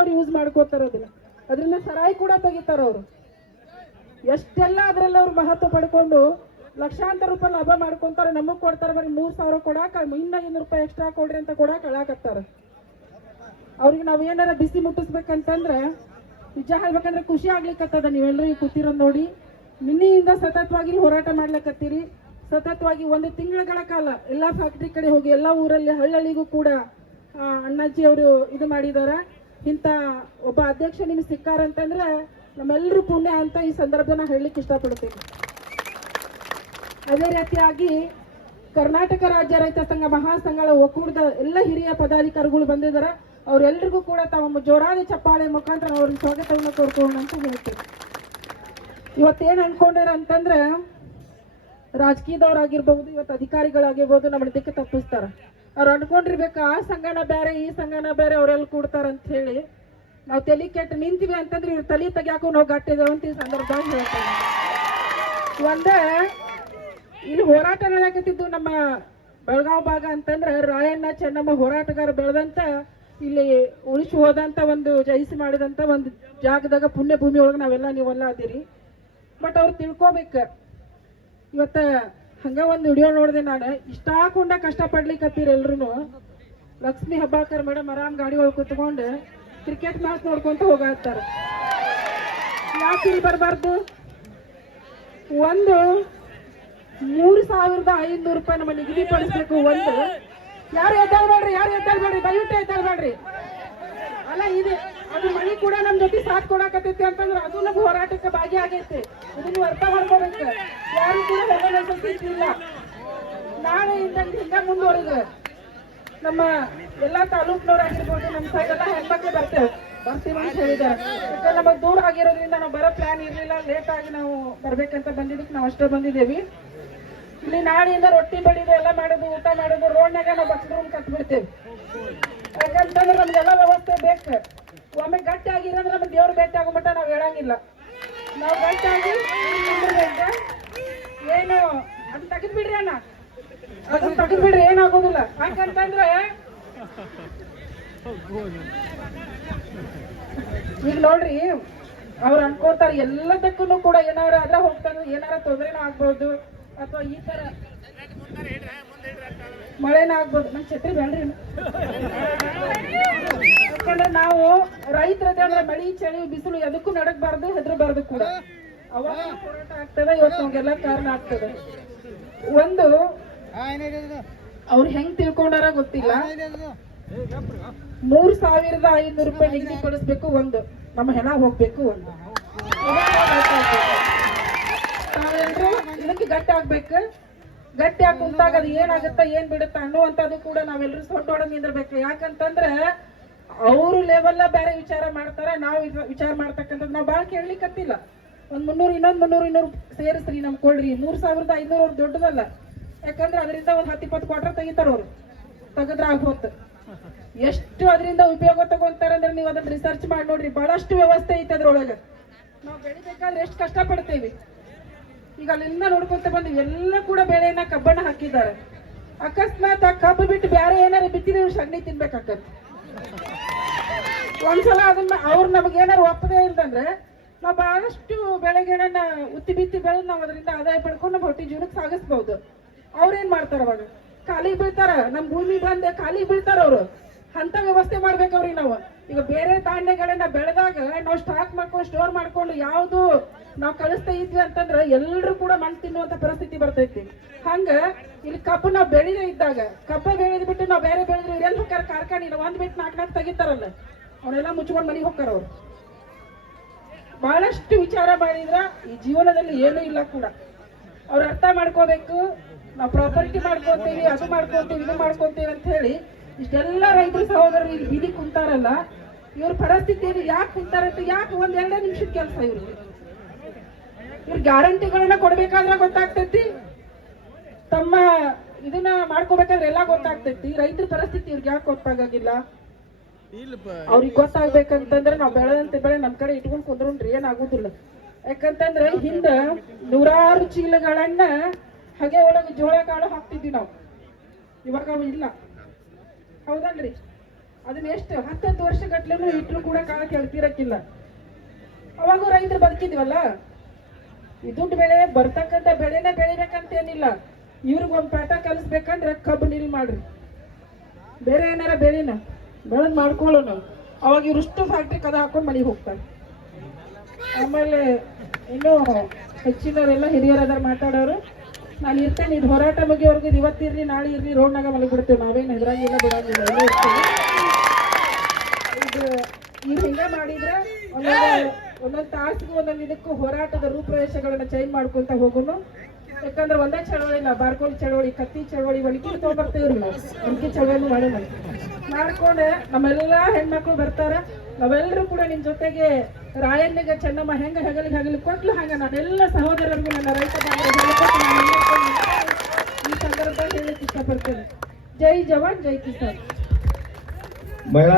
ಅವ್ರು ಯೂಸ್ ಮಾಡ್ಕೋತಾರ ಅದನ್ನ. ಅದರಿಂದ ಸರಾಯಿ ಕೂಡ ತೆಗಿತಾರ ಅವರು. ಎಷ್ಟೆಲ್ಲ ಅದರಲ್ಲಿ ಅವ್ರು ಮಹತ್ವ ಪಡ್ಕೊಂಡು ಲಕ್ಷಾಂತರ ರೂಪಾಯಿ ಲಾಭ ಮಾಡ್ಕೊಂತಾರೆ, ನಮಗ್ ಕೊಡ್ತಾರೆ, ಬರೀ ಮೂರ್ ಸಾವಿರ ಕೊಡಾಕ, ಇನ್ನ ಐನೂರು ರೂಪಾಯಿ ಎಕ್ಸ್ಟ್ರಾ ಕೊಡ್ರಿ ಅಂತ ಕೊಡಾಕ ಹೇಳಾಕತ್ತಾರ ಅವ್ರಿಗೆ ನಾವ್ ಏನಾರ ಬಿಸಿ ಮುಟ್ಟಿಸ್ಬೇಕಂತಂದ್ರ, ನಿಜ ಹೇಳ್ಬೇಕಂದ್ರೆ ಖುಷಿ ಆಗ್ಲಿಕ್ಕತ್ತದ ನೀವೆಲ್ಲರೂ ಈಗ ನೋಡಿ, ನಿನ್ನೆಯಿಂದ ಸತತವಾಗಿ ಹೋರಾಟ ಮಾಡ್ಲಕತ್ತೀರಿ. ಸತತವಾಗಿ ಒಂದು ತಿಂಗಳ ಕಾಲ ಎಲ್ಲಾ ಫ್ಯಾಕ್ಟ್ರಿ ಕಡೆ ಹೋಗಿ ಎಲ್ಲಾ ಊರಲ್ಲಿ ಹಳ್ಳಹಳ್ಳಿಗೂ ಕೂಡ ಅಣ್ಣಾಜಿ ಅವರು ಇದು ಮಾಡಿದಾರ. ಇಂಥ ಒಬ್ಬ ಅಧ್ಯಕ್ಷ ನಿಮ್ಗೆ ಸಿಕ್ಕಾರಂತಂದ್ರೆ ನಮ್ಮೆಲ್ಲರೂ ಪುಣ್ಯ ಅಂತ ಈ ಸಂದರ್ಭನ ಹೇಳಲಿಕ್ಕೆ ಇಷ್ಟಪಡ್ತೀನಿ ಅದೇ ರೀತಿಯಾಗಿ ಕರ್ನಾಟಕ ರಾಜ್ಯ ರೈತ ಸಂಘ, ಮಹಾಸಂಘಗಳ ಒಕ್ಕೂಟದ ಎಲ್ಲ ಹಿರಿಯ ಪದಾಧಿಕಾರಿಗಳು ಬಂದಿದ್ದಾರೆ. ಅವರೆಲ್ಲರಿಗೂ ಕೂಡ ತಮ್ಮ ಜೋರಾದ ಚಪ್ಪಾಳೆ ಮುಖಾಂತರ ಅವ್ರಿಗೆ ಸ್ವಾಗತವನ್ನು ಕೋರ್ಕೋಣ ಅಂತ ಹೇಳ್ತೀನಿ. ಇವತ್ತೇನ್ ಅನ್ಕೊಂಡಿರ ಅಂತಂದ್ರೆ ರಾಜಕೀಯದವ್ರಾಗಿರ್ಬಹುದು, ಇವತ್ತು ಅಧಿಕಾರಿಗಳಾಗಿರ್ಬೋದು ನಮ್ಮ ದಿಕ್ಕ ತಪ್ಪಿಸ್ತಾರ. ಅವ್ರು ಅನ್ಕೊಂಡಿರ್ಬೇಕು, ಆ ಸಂಘನ ಬೇರೆ ಈ ಸಂಘನ ಬೇರೆ ಅವರೆಲ್ಲ ಕೂಡ್ತಾರಂತ ಹೇಳಿ. ನಾವು ತಲೆ ಕೆಟ್ಟು ನಿಂತೀವಿ ಅಂತಂದ್ರೆ ಇವ್ರು ತಲೆ ತೆಗಿಯಾಕು ನಾವು ಗಟ್ಟಿದೇವ ಅಂತ ಈ ಸಂದರ್ಭದಾಗ ಹೇಳ್ತೇವೆ ಒಂದ, ಇಲ್ಲಿ ಹೋರಾಟ ನಡೆಯಕತ್ತಿದ್ದು ನಮ್ಮ ಬೆಳಗಾವ್ ಭಾಗ ಅಂತಂದ್ರೆ ರಾಯಣ್ಣ, ಚೆನ್ನಮ್ಮ ಹೋರಾಟಗಾರ ಬೆಳೆದಂತ ಇಲ್ಲಿ ಉಳಿಸಿ ಹೋದಂತ ಒಂದು, ಜಯಿಸಿ ಮಾಡಿದಂತ ಒಂದು ಜಾಗದಾಗ ಪುಣ್ಯ ಭೂಮಿ ಒಳಗೆ ನಾವೆಲ್ಲ ನೀವೆಲ್ಲ ಅದೀರಿ. ಬಟ್ ಅವ್ರು ತಿಳ್ಕೊಬೇಕು. ಇವತ್ತ ಹಂಗ ಒಂದು ವಿಡಿಯೋ ನೋಡಿದೆ ನಾನು. ಇಷ್ಟ ಹಾಕೊಂಡ ಕಷ್ಟ ಪಡ್ಲಿಕ್ಕತ್ತೀರಿ ಎಲ್ರು ಲಕ್ಷ್ಮಿ ಹಬ್ಬಾಕರ್ ಮೇಡಮ್ ಆರಾಮ್ ಗಾಡಿ ಒಳಗೆ ಕುತ್ಕೊಂಡು ಕ್ರಿಕೆಟ್ ಮ್ಯಾಚ್ ನೋಡ್ಕೊಂತ ಹೋಗತ್ತಾರ. ಯಾಕೆ ಇಲ್ಲಿ ಬರಬಾರ್ದು? ಒಂದು, ಮೂರು ಸಾವಿರದ ಐನೂರು ರೂಪಾಯಿ ನಮ್ಮ ನಿಗದಿಪಡಿಸ್ಬೇಕು ಒಂದು. ಯಾರು ಎದ್ದಾಳ್ಬೇಡ್ರಿ ಯಾರು ಎದ್ದಾಳ್ಬೇಡ್ರಿ ದಯವಿಟ್ಟು ಎದ್ದಾಳ್ಬೇಡ್ರಿ ಅಲ್ಲ ಇದೆ. ಅದು ಮನಿ ಕೂಡ ನಮ್ ಜೊತೆ ಸಾಥ್ ಕೊಡಾಕತ್ತೈತಿ ಅಂತಂದ್ರೆ ಅದು ನಮ್ ಹೋರಾಟಕ್ಕೆ ಭಾಗಿಯಾಗೈತಿ ಇದನ್ನ ನೀವು ಅರ್ಥ ಮಾಡ್ಕೋಬೇಕು. ಯಾರು ಕೂಡ ಹೋಗಲ್ಲ ನಾಳೆ ಇದ್ದಂಗೆ ಹಿಂಗ ಮುಂದುವರೆದು ನಮ್ಮ ಎಲ್ಲಾ ತಾಲೂಕ್ನವ್ರಾಗಿರ್ಬೋದು ಆಗಿರ್ಬೋದು, ನಮ್ಮ ಹೆಣ್ಮಕ್ಳು ಬರ್ತೇವೆ ಬರ್ತೀವಿ ಅಂತ ಹೇಳಿದ್ದಾರೆ. ಯಾಕಂದ್ರೆ ನಮಗ್ ದೂರ ಆಗಿರೋದ್ರಿಂದ ನಾವು ಬರೋ ಪ್ಲಾನ್ ಇರ್ಲಿಲ್ಲ. ಲೇಟ್ ಆಗಿ ನಾವು ಬರ್ಬೇಕಂತ ಬಂದಿದ್ದಕ್ಕೆ ನಾವು ಅಷ್ಟೇ ಬಂದಿದ್ದೇವೆ. ಇಲ್ಲಿ ನಾಳೆಯಿಂದ ರೊಟ್ಟಿ ಬಡಿದು ಎಲ್ಲ ಮಾಡೋದು, ಊಟ ಮಾಡೋದು, ರೋಡ್ನಾಗ ನಾವು ಬಸ್ ರೂಮ್ ಕಟ್ಬಿಡ್ತೇವೆ. ಯಾಕಂತಂದ್ರೆ ನಮ್ಗೆಲ್ಲ ವ್ಯವಸ್ಥೆ ಬೇಕು. ಒಮ್ಮೆ ಗಟ್ಟಿ ಆಗಿರಂದ್ರೆ ನಮ್ಗೆ ದೇವ್ರ ಭೇಟಿ ಆಗೋ ಮಟ್ಟ ನಾವು ಹೇಳಂಗಿಲ್ಲ. ನಾವು ಗಟ್ಟಿಯಾಗಿ. ಏನು, ಅದು ತೆಗೆದು ಬಿಡ್ರಿ ಅಣ್ಣ. ಅದನ್ನ ತೆಗೆದು ಬಿಡ್ರಿ ಏನಾಗೋದಿಲ್ಲ ಯಾಕಂತಂದ್ರೆ ಈಗ ನೋಡ್ರಿ, ಅವ್ರು ಅನ್ಕೋತಾರ ಎಲ್ಲದಕ್ಕೂ ಕೂಡ ಏನಾರ ಅದ್ರ ಹೋಗ್ತಾನೆ, ಏನಾರ ತೊಂದರೆನೂ ಆಗ್ಬೋದು, ಅಥವಾ ಈ ತರ. ಮಳೆನ ಆಗ್ಬೋದು. ನಮ್ ಛತ್ರಿ ಬೇಡ್ರಿ. ಯಾಕಂದ್ರೆ ನಾವು ರೈತರದೇ ಅಂದ್ರೆ ಮಳಿ ಚಳಿ ಬಿಸಿಲು ಎದಕ್ಕೂ ನಡಕ್ಬಾರ್ದು ಹೆದರಬಾರ್ದು ಕೂಡ. ಅವಾಗ ಹೋರಾಟ ಆಗ್ತದೆ ಇವತ್ತು ನಮ್ಗೆಲ್ಲ ಕಾರಣ ಆಗ್ತದೆ. ಒಂದು ಅವ್ರು ಹೆಂಗ್ ತಿಳ್ಕೊಂಡಾರ ಗೊತ್ತಿಲ್ಲ. ಮೂರ್ ಸಾವಿರದ ಐನೂರು ರೂಪಾಯಿ ನಿಗದಿ ಪಡಿಸ್ಬೇಕು ಒಂದು. ನಮ್ಮ ಹೆಣ ಹೋಗ್ಬೇಕು ಒಂದು. ಇದಕ್ಕೆ ಗಟ್ಟ ಆಗ್ಬೇಕು ಗಟ್ಟಿ ಆಗಿ ಕುಂತಾಗ ಅದು ಏನಾಗುತ್ತ, ಏನ್ ಬಿಡುತ್ತ ಅನ್ನುವಂಥದ್ದು ಕೂಡ ನಾವೆಲ್ಲರೂ ಸೊಟ್ಟೊಳಗೆ ನಿಂದಿರ್ಬೇಕು. ಯಾಕಂತಂದ್ರೆ ಅವರು ಲೆವೆಲ್ಲ ಬೇರೆ ವಿಚಾರ ಮಾಡ್ತಾರೆ, ನಾವು ವಿಚಾರ ಮಾಡ್ತಕ್ಕಂಥದ್ದು ನಾವು ಭಾಳ ಕೇಳಲಿಕ್ಕತ್ತಿಲ್ಲ ಒಂದ್ ಮುನ್ನೂರು, ಇನ್ನೊಂದ್ ಮುನ್ನೂರು ಇನ್ನೂರು ಸೇರಿಸ್ರಿ ನಮ್ ಕೊಡ್ರಿ. ಮೂರ್ ಸಾವಿರದ ಐನೂರು ಅವ್ರು ದೊಡ್ಡದಲ್ಲ. ಯಾಕಂದ್ರೆ ಅದರಿಂದ ಒಂದ್ ಹತ್ತು ಇಪ್ಪತ್ತು ಕ್ವಾರ್ಟರ್ ತೆಗಿತಾರ ಅವರು. ತಗದ್ರ ಆಗೋತ್ ಎಷ್ಟು ಅದರಿಂದ ಉಪಯೋಗ ತಗೊಂತಾರ ಅಂದ್ರೆ ನೀವು ಅದನ್ನ ರಿಸರ್ಚ್ ಮಾಡಿ ನೋಡ್ರಿ. ಬಹಳಷ್ಟು ವ್ಯವಸ್ಥೆ ಐತೆ ಅದ್ರೊಳಗೆ. ನಾವು ಬೆಳಿಬೇಕಾದ್ರೆ ಎಷ್ಟು ಕಷ್ಟ ಪಡ್ತೇವಿ. ಈಗ ಅಲ್ಲಿಂದ ನೋಡ್ಕೊಂತ ಬಂದು ಎಲ್ಲ ಕೂಡ ಬೆಳೆಯನ್ನ ಕಬ್ಬನ್ನ ಹಾಕಿದ್ದಾರೆ. ಅಕಸ್ಮಾತ್ ಆ ಕಬ್ಬು ಬಿಟ್ಟು ಬೇರೆ ಏನಾರು ಬಿತ್ತಿದ್ರೆ ಸಗಣಿ ತಿನ್ಬೇಕಾಗತ್ತೆ ಒಂದ್ಸಲ ಅದನ್ನ ಅವ್ರು ನಮಗೆ ಏನಾರು ಒಪ್ಪದೆ ಇಲ್ದಂದ್ರೆ ನಾವು ಬಹಳಷ್ಟು ಬೆಳೆಗಳನ್ನ ಉತ್ತಿ ಬಿತ್ತಿ ಬೆಳೆದು ನಾವು ಅದರಿಂದ ಆದಾಯ ಪಡ್ಕೊಂಡು ನಮ್ಮ ಹೊಟ್ಟೆ ಜೀವನಕ್ಕೆ ಸಾಗಿಸ್ಬಹುದು ಅವ್ರೇನ್ ಮಾಡ್ತಾರ ಅವಾಗ? ಖಾಲಿ ಬೀಳ್ತಾರ, ನಮ್ ಭೂಮಿ ಬಂದೆ ಖಾಲಿ ಬೀಳ್ತಾರ ಅವರು. ಅಂತ ವ್ಯವಸ್ಥೆ ಮಾಡ್ಬೇಕು ಅವ್ರಿಗೆ ನಾವು. ಈಗ ಬೇರೆ ಧಾನ್ಯಗಳನ್ನ ಬೆಳೆದಾಗ ನಾವು ಸ್ಟಾಕ್ ಮಾಡ್ಕೊಂಡು ಸ್ಟೋರ್ ಮಾಡ್ಕೊಂಡು ಯಾವ್ದು ನಾವು ಕಳಿಸ್ತಾ ಇದ್ವಿ ಅಂತಂದ್ರೆ ಎಲ್ಲರೂ ಕೂಡ ಮಣ್ಣು ತಿನ್ನುವಂತ ಪರಿಸ್ಥಿತಿ ಬರ್ತೈತಿ. ಹಂಗ ಇಲ್ಲಿ ಕಬ್ಬು ನಾವು ಬೆಳಿದೇ ಇದ್ದಾಗ, ಕಬ್ಬ ಬೆಳೆದ್ ಬಿಟ್ಟು ನಾವು ಬೇರೆ ಬೆಳೆದ್ರೆ ಎಲ್ಲಿ ಹೋಗ್ತಾರ ಕಾರ್ಖಾನೆ ಒಂದ್ ಬಿಟ್ಟು ನಾಲ್ಕು ನಾಲ್ಕು ತೆಗಿತಾರಲ್ಲ ಅವನ್ನೆಲ್ಲ ಮುಚ್ಕೊಂಡು ಮನೆಗೆ ಹೋಗ್ತಾರ ಅವ್ರು. ಬಹಳಷ್ಟು ವಿಚಾರ ಮಾಡಿದ್ರ ಈ ಜೀವನದಲ್ಲಿ ಏನೂ ಇಲ್ಲ ಕೂಡ. ಅವ್ರು ಅರ್ಥ ಮಾಡ್ಕೋಬೇಕು, ನಾವು ಪ್ರಾಪರ್ಟಿ ಮಾಡ್ಕೊತೀವಿ, ಅದು ಮಾಡ್ಕೊತೀವಿ, ಇದು ಮಾಡ್ಕೊತೀವಿ ಅಂತ ಹೇಳಿ ಇಷ್ಟೆಲ್ಲ ರೈತರು ಸಹೋದರರು ಇಲ್ಲಿ ಬೀದಿ ಕುಂತಾರಲ್ಲ ಇವ್ರ ಪರಿಸ್ಥಿತಿ ಇವ್ರು ಯಾಕೆ ಕುಂತಾರಂತ ಯಾಕೆ ಒಂದ್ ಎರಡೇ ನಿಮಿಷದ ಕೆಲಸ ಇವ್ರು? ಇವ್ರ ಗ್ಯಾರಂಟಿಗಳನ್ನ ಕೊಡ್ಬೇಕಾದ್ರೆ ಗೊತ್ತಾಗ್ತೈತಿ. ತಮ್ಮ ಇದನ್ನ ಮಾಡ್ಕೋಬೇಕಾದ್ರೆ ಎಲ್ಲ ಗೊತ್ತಾಗ್ತೈತಿ. ರೈತರ ಪರಿಸ್ಥಿತಿ ಇವ್ರಿಗೆ ಯಾಕೆ ಗೊತ್ತಾಗಿಲ್ಲ ಅವ್ರಿಗೆ ಗೊತ್ತಾಗ್ಬೇಕಂತಂದ್ರೆ ನಾವ್ ಬೆಳೆದಂತೆ ಬೆಳೆ ನಮ್ ಕಡೆ ಇಟ್ಕೊಂಡ್ ಕುಂದ್ರಿ ಏನಾಗುದಿಲ್ಲ ಯಾಕಂತಂದ್ರೆ ಹಿಂದ ನೂರಾರು ಚೀಲಗಳನ್ನ ಹಗೆ ಒಳಗೆ ಜೋಳ ಕಾಳು ಹಾಕ್ತಿದ್ವಿ ನಾವು. ಇವಾಗ ಅವು ಇಲ್ಲ. ಹೌದಲ್ರಿ? ಅದನ್ನ ಎಷ್ಟು ಹತ್ತತ್ತು ವರ್ಷ ಗಟ್ಲೆನೂ ಇಟ್ಟರು ಕೂಡ ಕಾಲ ಕೆಳ್ತಿರಕ್ಕಿಲ್ಲ ಅವಾಗೂ ರೈತರು ಬದುಕಿದ್ವಲ್ಲ? ದುಡ್ಡು ಬೆಳೆ, ಬರ್ತಕ್ಕಂಥ ಬೆಳೆನ ಬೆಳಿಬೇಕಂತ ಏನಿಲ್ಲ ಇವ್ರಿಗೊಂದು ಪಾಠ ಕಲಿಸ್ಬೇಕಂದ್ರೆ ಕಬ್ಬು ನಿಲ್ ಮಾಡ್ರಿ. ಬೇರೆ ಏನಾರ ಬೆಳೆನ ಬೆಳೆದ್ ಮಾಡ್ಕೊಳ್ಳೋಣ. ಅವಾಗ ಇವ್ರಷ್ಟು ಫ್ಯಾಕ್ಟ್ರಿ ಕದ ಹಾಕೊಂಡು ಮನೆಗೆ ಹೋಗ್ತಾರೆ. ಆಮೇಲೆ ಇನ್ನೂ ಹೆಚ್ಚಿನವರೆಲ್ಲ ಹಿರಿಯರು ಅದಾರ ಮಾತಾಡೋರು, ನಾನು ಇರ್ತೇನೆ, ಇದು ಹೋರಾಟ ಬಗ್ಗೆ ಅವ್ರಿಗೆ ಇವತ್ತಿರ್ಲಿ ನಾಳೆ ಇರ್ಲಿ ರೋಡ್ನಾಗ ಮಲಗಿಬಿಡ್ತೇವೆ, ನಾವೇನು ಹೆದರಾಗಿಲ್ಲ ಬಿಡೋದಿಲ್ಲ ಎಲ್ಲ ಈ ಹಿಂಗ ಮಾಡಿದ್ರೆ? ಒಂದೊಂದು ಒಂದೊಂದು ತಾಸಿಗೂ ಒಂದೊಂದು ಇದಕ್ಕೂ ಹೋರಾಟದ ರೂಪುರೇಷೆಗಳನ್ನ ಚೇಂಜ್ ಮಾಡ್ಕೊಂತ ಹೋಗುನು. ಯಾಕಂದ್ರೆ ಒಂದೇ ಚಳವಳಿ ಇಲ್ಲ ಬಾರ್ಕೋಲ್ ಚಳವಳಿ ಕತ್ತಿ ಚಳವಳಿ ಒಳಗೆ ತೊಗೊಂಬರ್ತೇವ್ರಿ ನಾವು. ಒಣಗಿ ಚಳವಳಿ ಮಾಡೋಣ ಮಾಡ್ಕೊಂಡೆ ನಮ್ಮೆಲ್ಲಾ ಹೆಣ್ಮಕ್ಳು ಬರ್ತಾರ. ನಾವೆಲ್ಲರೂ ಕೂಡ ನಿಮ್ ಜೊತೆಗೆ ರಾಯಣ್ಣಿಗೆ ಚೆನ್ನಮ್ಮ ಹೆಂಗ ಹೆಗಲಿಗೆ ಹೆಗಲಿ ಕೊಟ್ಲು ಹಂಗ ನಾನೆಲ್ಲ ಸಹೋದರರಿಗೂ ನನ್ನ ರೈತ ಈ ಸಂದರ್ಭದಲ್ಲಿ ಹೇಳಕ್ ಇಷ್ಟಪಡ್ತೇನೆ. ಜೈ ಜವಾನ್ ಜೈ ಕಿಸಾನ್. ಮಹಿಳಾ